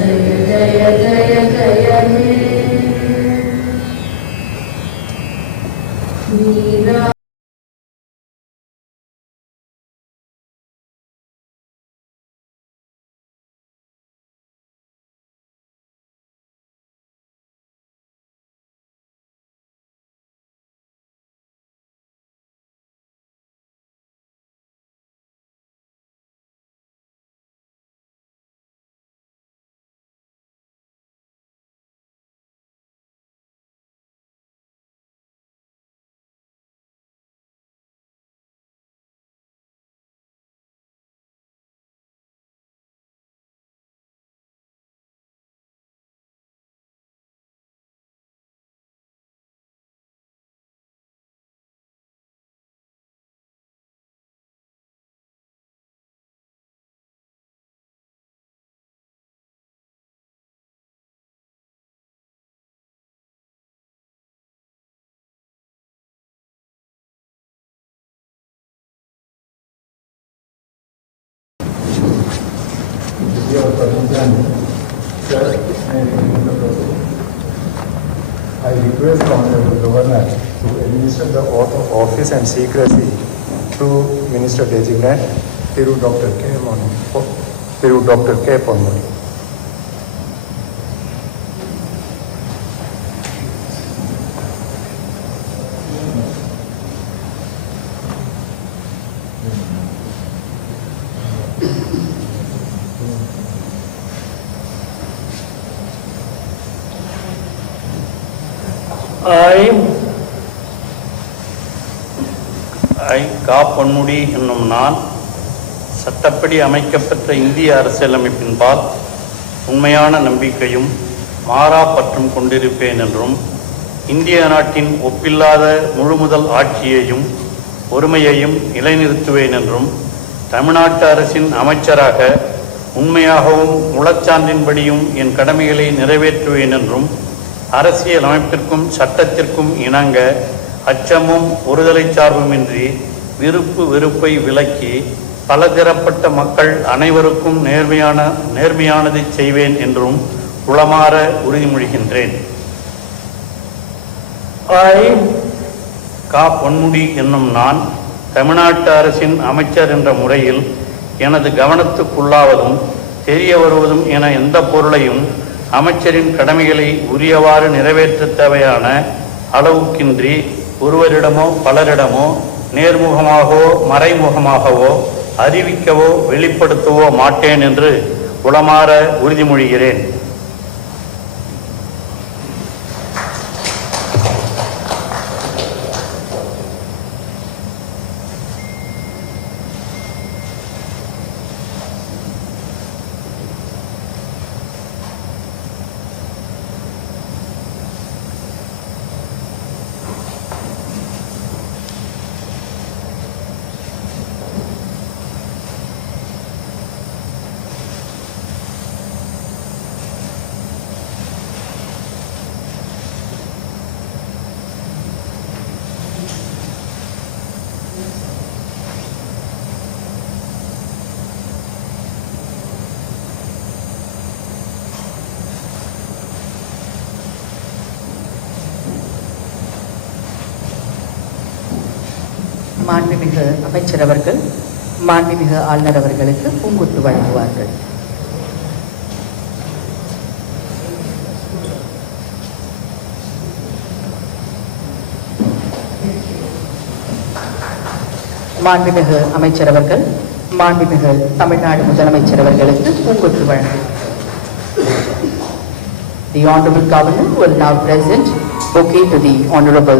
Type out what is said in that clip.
जय जय sir, I request Honorable Governor to administer the oath of office and secrecy to Minister Designate Thiru Dr. K. Monu, Dr. ஐம் ஐ கா பொன்முடி என்னும் நான் சட்டப்படி அமைக்கப்பெற்ற இந்திய அரசியலமைப்பின்பால் உண்மையான நம்பிக்கையும் மாறா பற்றும் கொண்டிருப்பேன் என்றும் இந்திய நாட்டின் ஒப்பில்லாத முழுமுதல் ஆட்சியையும் ஒருமையையும் நிலைநிறுத்துவேன் என்றும் தமிழ்நாட்டு அரசின் அமைச்சராக உண்மையாகவும் முளச்சான்றின்படியும் என் கடமைகளை நிறைவேற்றுவேன் என்றும் அரசியல் அமைப்பிற்கும் சட்டத்திற்கும் இணங்க அச்சமும் ஒருதலை சார்புமின்றி விருப்பு வெறுப்பை விலக்கி பலதரப்பட்ட மக்கள் அனைவருக்கும் நேர்மையான நேர்மையானதை செய்வேன் என்றும் உளமாற உறுதிமொழிகின்றேன் கா பொன்முடி என்னும் நான் தமிழ்நாட்டு அரசின் அமைச்சர் என்ற முறையில் எனது கவனத்துக்குள்ளாவதும் தெரிய வருவதும் என எந்த பொருளையும் அமைச்சரின் கடமைகளை உரியவாறு நிறைவேற்ற தேவையான அளவுக்கின்றி ஒருவரிடமோ பலரிடமோ நேர்முகமாகவோ மறைமுகமாகவோ அறிவிக்கவோ வெளிப்படுத்தவோ மாட்டேன் என்று உளமாற உறுதிமொழிகிறேன் மாண்புமிகு அமைச்சர் அவர்கள் மாண்புமிகு ஆளுநர் அவர்களுக்கு பூங்குத்து வழங்குவார்கள் மாண்புமிகு அமைச்சர் அவர்கள் மாண்புமிகு தமிழ்நாடு முதலமைச்சர் அவர்களுக்கு பூங்குத்து வழங்குவார்கள் தி Honorable கவர்னர் ஒரு now present okay to the Honorable